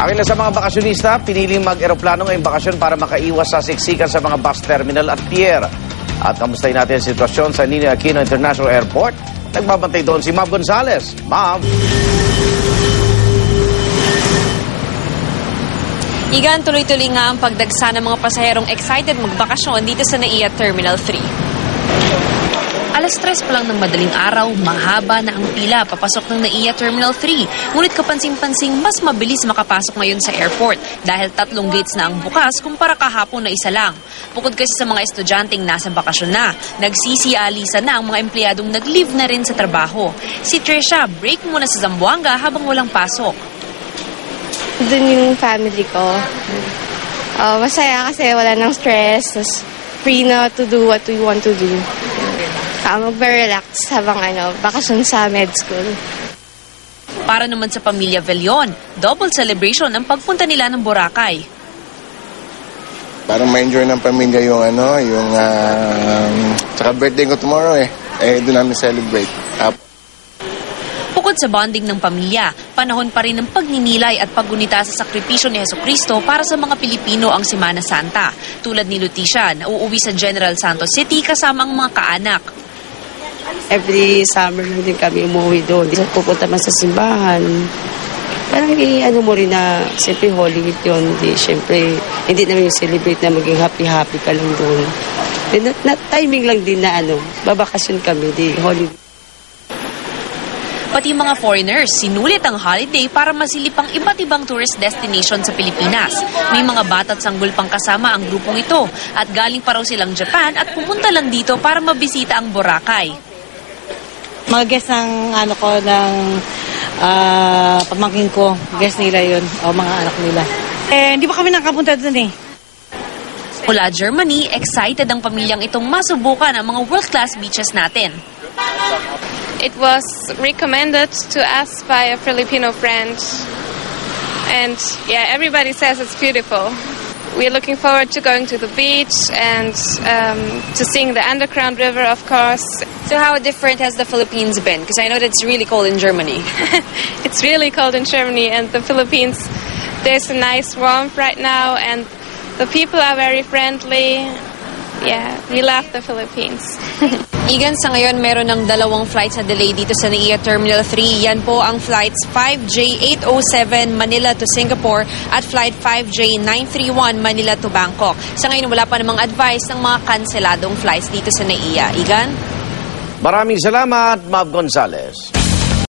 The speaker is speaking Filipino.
Ang ilan sa mga bakasyonista, piniling mag-eroplano ngayong bakasyon para makaiwas sa siksikan sa mga bus terminal at pier. At kamustahin natin ang sitwasyon sa Ninoy Aquino International Airport. Nagbabantay doon si Mav Gonzalez. Mav! Igan, tuloy-tuloy nga ang pagdagsa ng mga pasaherong excited magbakasyon dito sa NAIA Terminal 3. Alas 3 pa lang ng madaling araw, mahaba na ang pila papasok ng NAIA Terminal 3. Ngunit kapansin-pansing mas mabilis makapasok ngayon sa airport dahil 3 gates na ang bukas kumpara kahapon na isa lang. Bukod kasi sa mga estudyanteng nasa bakasyon na, nagsisialisa na ang mga empleyadong nag-leave na rin sa trabaho. Si Trisha, break muna sa Zamboanga habang walang pasok. Doon yung family ko. Masaya kasi wala nang stress. Free na to do what we want to do. Mag-relax habang bakasyon sa med school. Para naman sa pamilya Velion, double celebration ang pagpunta nila ng Boracay. Para ma-enjoy ng pamilya yung tsaka birthday ko tomorrow doon namin celebrate. Bukod sa bonding ng pamilya, panahon pa rin ng pagninilay at paggunita sa sakripisyo ni Jesucristo para sa mga Pilipino ang Semana Santa. Tulad ni Leticia, na uuwi sa General Santos City kasama ang mga kaanak. Every summer lang din kami umuwi doon. Pupunta man sa simbahan. Parang mo rin na, siyempre Holy Week yun. Siyempre, hindi naman yung celebrate na maging happy-happy ka lang doon. Timing lang din na babakasyon kami, di Holy Week. Pati mga foreigners, sinulit ang holiday para masilip ang iba't ibang tourist destination sa Pilipinas. May mga bata at sanggol pang kasama ang grupong ito at galing pa raw silang Japan at pumunta lang dito para mabisita ang Boracay. Mga guest ng pamangkin ko, guest nila yun, o mga anak nila. Hindi pa kami nakapunta doon Mula Germany, excited ang pamilyang itong masubukan ang mga world-class beaches natin. It was recommended to us by a Filipino friend. And yeah, everybody says it's beautiful. We're looking forward to going to the beach and to seeing the underground river, of course. So how different has the Philippines been? Because I know that it's really cold in Germany. It's really cold in Germany, and the Philippines, there's a nice warmth right now, and the people are very friendly. Yeah, we love the Philippines. Igan, sa ngayon meron ng 2 flights na delay dito sa NAIA Terminal 3. Yan po ang flights 5J807 Manila to Singapore at flight 5J931 Manila to Bangkok. Sa ngayon wala pa namang advice ng mga kanseladong flights dito sa NAIA. Igan? Maraming salamat, Mav Gonzalez.